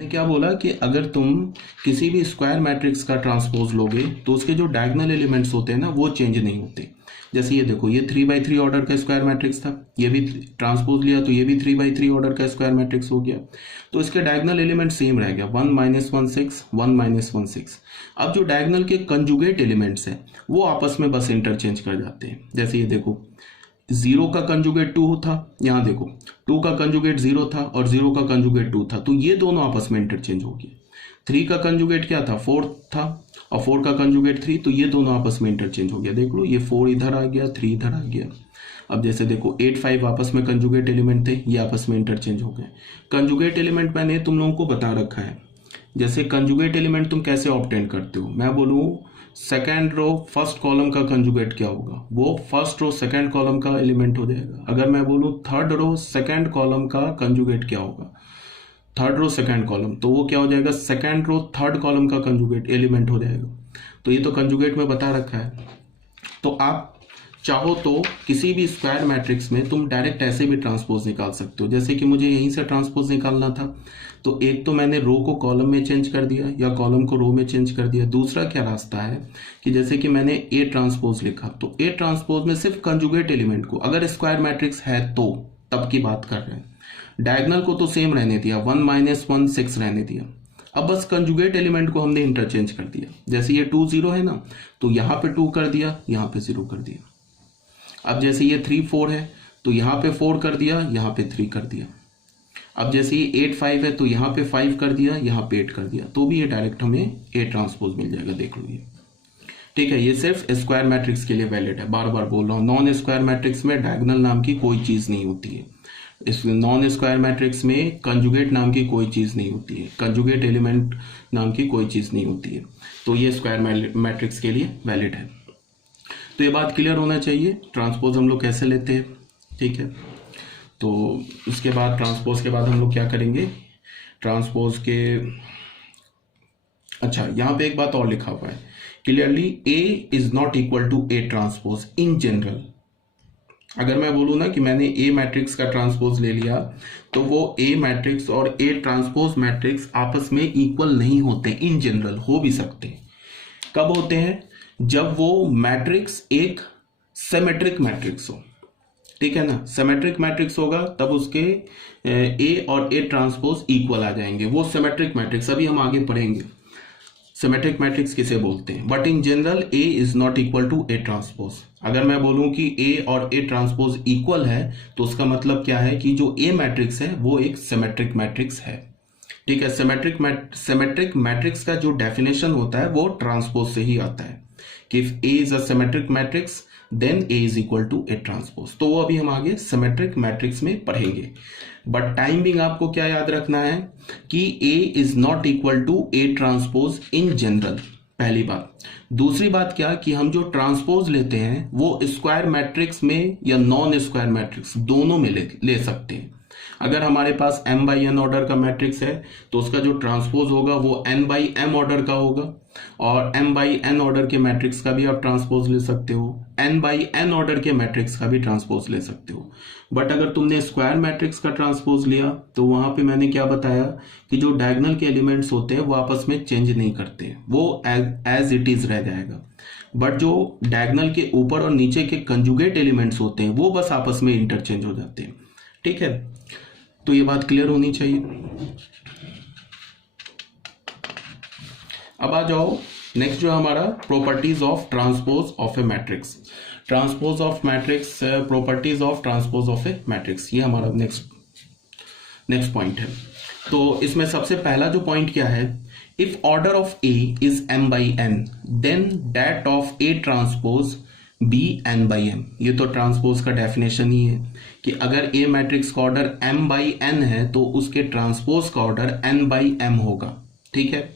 मैंने क्या बोला कि अगर तुम किसी भी स्क्वायर मैट्रिक्स का ट्रांसपोज लोगे तो उसके जो डायगोनल एलिमेंट्स होते हैं ना वो चेंज नहीं होते। जैसे ये देखो, ये 3 by 3 ऑर्डर का स्क्वायर मैट्रिक्स था, ये भी ट्रांसपोज लिया तो ये भी 3 by 3 ऑर्डर का स्क्वायर मैट्रिक्स हो गया। तो इसके डायगोनल एलिमेंट सेम रह गया, 1 - 1 6 1 - 1 6। अब जो डायगोनल के कंजुगेट एलिमेंट्स हैं वो आपस में बस इंटरचेंज कर जाते हैं। जैसे ये देखो, 0 का कंजुगेट 2 था, यहाँ देखो 2 का कंजुगेट 0 था और 0 का कंजुगेट 2 था, तो ये दोनों आपस में इंटरचेंज हो गए। 3 का कंजुगेट क्या था, 4 था, और 4 का कंजुगेट 3, तो ये दोनों आपस में इंटरचेंज हो गया। देख लो, ये 4 इधर आ गया, 3 इधर आ गया। अब जैसे देखो 8 5 आपस में कंजुगेट एलिमेंट थे, ये आपस में इंटरचेंज हो गए। कंजुगेट एलिमेंट मैंने तुम लोगों को बता रखा है। जैसे कंजुगेट एलिमेंट तुम कैसे ऑब्टेन करते हो, मैं बोलूँ सेकेंड रो फर्स्ट कॉलम का कंजुगेट क्या होगा, वो फर्स्ट रो सेकेंड कॉलम का एलिमेंट हो जाएगा। अगर मैं बोलूँ थर्ड रो सेकेंड कॉलम का कंजुगेट क्या होगा, थर्ड रो सेकेंड कॉलम, तो वो क्या हो जाएगा, सेकेंड रो थर्ड कॉलम का कंजुगेट एलिमेंट हो जाएगा। तो ये तो कंजुगेट में बता रखा है। तो आप चाहो तो किसी भी स्क्वायर मैट्रिक्स में तुम डायरेक्ट ऐसे भी ट्रांसपोज निकाल सकते हो। जैसे कि मुझे यहीं से ट्रांसपोज निकालना था, तो एक तो मैंने रो को कॉलम में चेंज कर दिया या कॉलम को रो में चेंज कर दिया। दूसरा क्या रास्ता है कि जैसे कि मैंने ए ट्रांसपोज लिखा, तो ए ट्रांसपोज में सिर्फ कंजुगेट एलिमेंट को, अगर स्क्वायर मैट्रिक्स है तो तब की बात कर रहे हैं, डायगोनल को तो सेम रहने दिया, 1 - 1 6 रहने दिया। अब बस कंजुगेट एलिमेंट को हमने इंटरचेंज कर दिया। जैसे ये 2 0 है ना, तो यहाँ पे 2 कर दिया, यहाँ पे 0 कर दिया। अब जैसे ये 3 4 है, तो यहाँ पे 4 कर दिया, यहाँ पे 3 कर दिया। अब जैसे ये 8 5 है, तो यहाँ पे 5 कर दिया, यहाँ पे 8 कर दिया, तो भी ये डायरेक्ट हमें ए ट्रांसपोज मिल जाएगा। देख लो ये ठीक है। ये सिर्फ स्क्वायर मैट्रिक्स के लिए वैलिड है, बार बार बोल रहा हूँ। नॉन स्क्वायर मैट्रिक्स में डायगोनल नाम की कोई चीज़ नहीं होती है। इस नॉन स्क्वायर मैट्रिक्स में कंजुगेट नाम की कोई चीज़ नहीं होती है, कंजुगेट एलिमेंट नाम की कोई चीज़ नहीं होती है। तो ये स्क्वायर मैट्रिक्स के लिए वैलिड है। तो ये बात क्लियर होना चाहिए, ट्रांसपोज हम लोग कैसे लेते हैं। ठीक है, तो उसके बाद ट्रांसपोज के बाद हम लोग क्या करेंगे, ट्रांसपोज के, अच्छा यहाँ पे एक बात और लिखा हुआ है clearly, A is not equal to A transpose in general. अगर मैं बोलूँ ना कि मैंने ए मैट्रिक्स का ट्रांसपोज ले लिया, तो वो ए मैट्रिक्स और ए ट्रांसपोज मैट्रिक्स आपस में इक्वल नहीं होते। इन जनरल हो भी सकते, कब होते हैं, जब वो मैट्रिक्स एक सिमेट्रिक मैट्रिक्स हो। ठीक है ना, सिमेट्रिक मैट्रिक्स होगा तब उसके ए और ए ट्रांसपोज इक्वल आ जाएंगे, वो सिमेट्रिक मैट्रिक्स। अभी हम आगे पढ़ेंगे सिमेट्रिक मैट्रिक्स किसे बोलते हैं। But in general A is not equal to A transpose. अगर मैं बोलूं कि ए और ए ट्रांसपोज इक्वल है, तो उसका मतलब क्या है कि जो ए मैट्रिक्स है वो एक सिमेट्रिक मैट्रिक्स है। ठीक है, सिमेट्रिक मैट्रिक्स का जो डेफिनेशन होता है वो ट्रांसपोज से ही आता है कि if A is a symmetric matrix then A is equal to A transpose. तो वो अभी हम आगे सिमेट्रिक मैट्रिक्स में पढ़ेंगे। बट टाइमिंग आपको क्या याद रखना है कि A is not equal to A transpose in general, पहली बात। दूसरी बात क्या कि हम जो ट्रांसपोज लेते हैं वो स्क्वायर मैट्रिक्स में या नॉन स्क्वायर मैट्रिक्स दोनों में ले सकते हैं। अगर हमारे पास m by n ऑर्डर का मैट्रिक्स है तो उसका जो ट्रांसपोज होगा वो n by m ऑर्डर का होगा, और m by n ऑर्डर के मैट्रिक्स का भी आप ट्रांसपोज ले सकते हो, n by n ऑर्डर के मैट्रिक्स का भी ट्रांसपोज ले सकते हो। बट अगर तुमने स्क्वायर मैट्रिक्स का ट्रांसपोज लिया तो वहां पे मैंने क्या बताया कि जो डायगोनल के एलिमेंट्स होते हैं वो आपस में चेंज नहीं करते, वो एज इट इज रह जाएगा। बट जो डायगोनल के ऊपर और नीचे के कंजुगेट एलिमेंट्स होते हैं वो बस आपस में इंटरचेंज हो जाते हैं। ठीक है, तो ये बात क्लियर होनी चाहिए। अब आ जाओ नेक्स्ट जो हमारा properties of transpose of A matrix, transpose of matrix, properties of transpose of A matrix, ये हमारा नेक्स्ट पॉइंट है। तो इसमें सबसे पहला जो पॉइंट क्या है, if order of A is m by n then that of A transpose be n by m। ये तो ट्रांसपोज का डेफिनेशन ही है कि अगर ए मैट्रिक्स का ऑर्डर m by n है तो उसके ट्रांसपोज का ऑर्डर n by m होगा। ठीक है,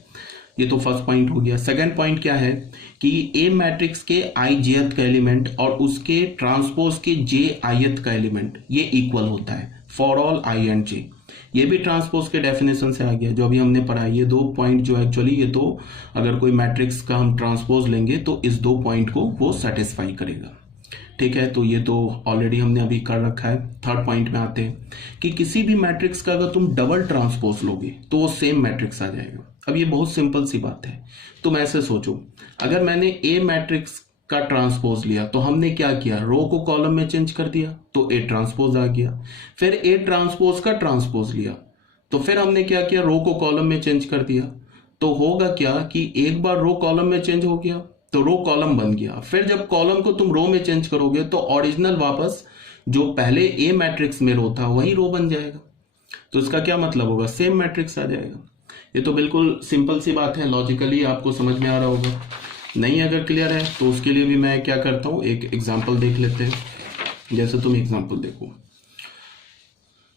ये तो फर्स्ट पॉइंट हो गया। सेकंड पॉइंट क्या है कि ए मैट्रिक्स के i jth का एलिमेंट और उसके ट्रांसपोज के j ith का एलिमेंट ये इक्वल होता है for all i and j। ये भी ट्रांसपोज के डेफिनेशन से आ गया जो अभी हमने पढ़ा। ये दो पॉइंट जो एक्चुअली, ये तो अगर कोई मैट्रिक्स का हम ट्रांसपोज लेंगे तो इस दो पॉइंट को वो सेटिस्फाई करेगा। ठीक है, तो ये तो ऑलरेडी हमने अभी कर रखा है। थर्ड पॉइंट में आते हैं कि किसी भी मैट्रिक्स का अगर तुम डबल ट्रांसपोज लोगे तो वो सेम मैट्रिक्स आ जाएगा। अब ये बहुत सिंपल सी बात है। तुम ऐसे सोचो, अगर मैंने ए मैट्रिक्स का ट्रांसपोज लिया तो हमने क्या किया, रो को कॉलम में चेंज कर दिया तो ए ट्रांसपोज आ गया। फिर ए ट्रांसपोज का ट्रांसपोज लिया तो फिर हमने क्या किया, रो को कॉलम में चेंज कर दिया। तो होगा क्या कि एक बार रो कॉलम में चेंज हो गया तो रो कॉलम बन गया। फिर जब कॉलम को तुम रो में चेंज करोगे तो ओरिजिनल वापस जो पहले ए मैट्रिक्स में रो था वही रो बन जाएगा। तो इसका क्या मतलब होगा, सेम मैट्रिक्स आ जाएगा। ये तो बिल्कुल सिंपल सी बात है, लॉजिकली आपको समझ में आ रहा होगा। नहीं अगर क्लियर है तो उसके लिए भी मैं क्या करता हूँ, एक एग्जाम्पल देख लेते हैं। जैसे तुम एग्जाम्पल देखो,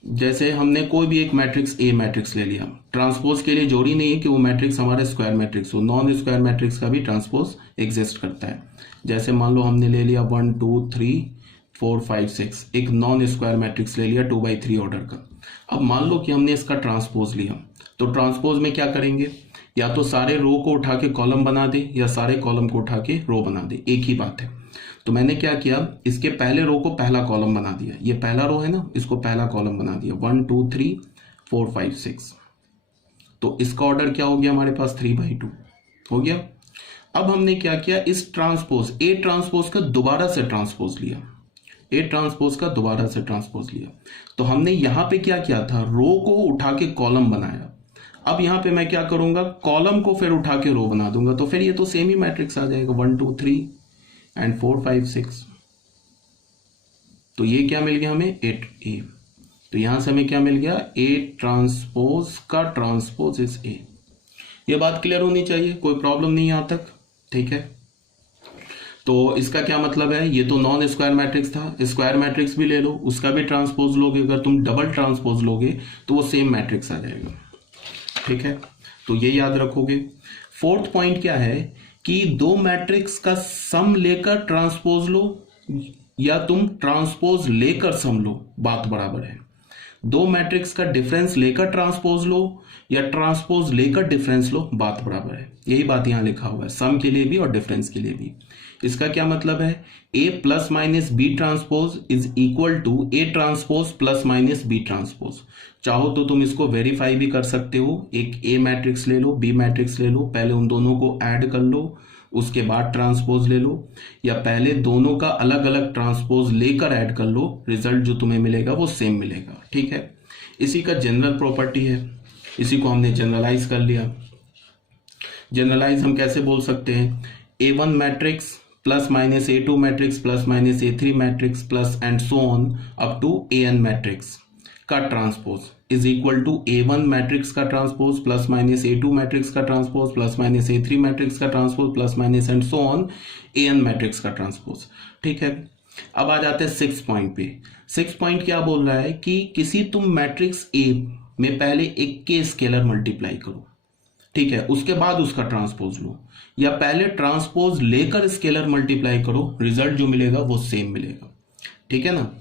जैसे हमने कोई भी एक मैट्रिक्स ए मैट्रिक्स ले लिया, ट्रांसपोज के लिए जरूरी नहीं है कि वो मैट्रिक्स हमारे स्क्वायर मैट्रिक्स हो, नॉन स्क्वायर मैट्रिक्स का भी ट्रांसपोज एग्जिस्ट करता है। जैसे मान लो हमने ले लिया 1 2 3 4 5 6, एक नॉन स्क्वायर मैट्रिक्स ले लिया 2/3 ऑर्डर का। अब मान लो कि हमने इसका ट्रांसपोज लिया, तो ट्रांसपोज में क्या करेंगे, या तो सारे रो को उठा के कॉलम बना दे या सारे कॉलम को उठा के रो बना दे, एक ही बात है। तो मैंने क्या किया, इसके पहले रो को पहला कॉलम बना दिया, ये पहला रो है ना, इसको पहला कॉलम बना दिया 1 2 3 4 5 6। तो इसका ऑर्डर क्या हो गया हमारे पास 3/2 हो गया। अब हमने क्या किया, इस ट्रांसपोज ए ट्रांसपोज का दोबारा से ट्रांसपोज लिया, ए ट्रांसपोज का दोबारा से ट्रांसपोज लिया। तो हमने यहां पे क्या किया था, रो को उठा के कॉलम बनाया। अब यहां पे मैं क्या करूंगा, कॉलम को फिर उठा के रो बना दूंगा, तो फिर ये तो सेम ही मैट्रिक्स आ जाएगा 1 2 3 एंड 4 5 6। तो ये क्या मिल गया हमें 8A। तो यहां से हमें क्या मिल गया, ए ट्रांसपोज का ट्रांसपोज इज ए। ये बात क्लियर होनी चाहिए, कोई प्रॉब्लम नहीं यहां तक, ठीक है। तो इसका क्या मतलब है, ये तो नॉन स्क्वायर मैट्रिक्स था, स्क्वायर मैट्रिक्स भी ले लो, उसका भी ट्रांसपोज लोगे, अगर तुम डबल ट्रांसपोज लोगे तो वो सेम मैट्रिक्स आ जाएगा, ठीक है। तो ये याद रखोगे। फोर्थ पॉइंट क्या है कि दो मैट्रिक्स का सम लेकर ट्रांसपोज लो या तुम ट्रांसपोज लेकर सम लो, बात बराबर है। दो मैट्रिक्स का डिफरेंस लेकर ट्रांसपोज लो या ट्रांसपोज लेकर डिफरेंस लो, बात बराबर है। यही बात यहां लिखा हुआ है, सम के लिए भी और डिफरेंस के लिए भी। इसका क्या मतलब है, A plus minus B transpose is equal to A transpose plus minus B transpose. चाहो तो तुम इसको वेरीफाई भी कर सकते हो, एक ए मैट्रिक्स ले लो, बी मैट्रिक्स ले लो, पहले उन दोनों को ऐड कर लो, उसके बाद ट्रांसपोज ले लो, या पहले दोनों का अलग अलग ट्रांसपोज लेकर ऐड कर लो, रिजल्ट जो तुम्हें मिलेगा वो सेम मिलेगा, ठीक है। इसी का जनरल प्रॉपर्टी है, इसी को हमने जनरलाइज कर लिया। जनरलाइज हम कैसे बोल सकते हैं, A1 matrix plus minus A2 matrix plus minus A3 matrix plus and so on up to AN matrix का transpose is equal to A1 matrix का transpose plus minus A2 matrix का transpose plus minus A3 matrix का transpose plus minus and so on AN matrix का transpose, ठीक है। अब आ जाते हैं 6 पॉइंट पे। 6 पॉइंट क्या बोल रहा है कि किसी तुम मैट्रिक्स A में पहले एक के स्केलर मल्टीप्लाई करो, ठीक है, उसके बाद उसका ट्रांसपोज लो, या पहले ट्रांसपोज लेकर स्केलर मल्टीप्लाई करो, रिजल्ट जो मिलेगा वो सेम मिलेगा, ठीक है ना।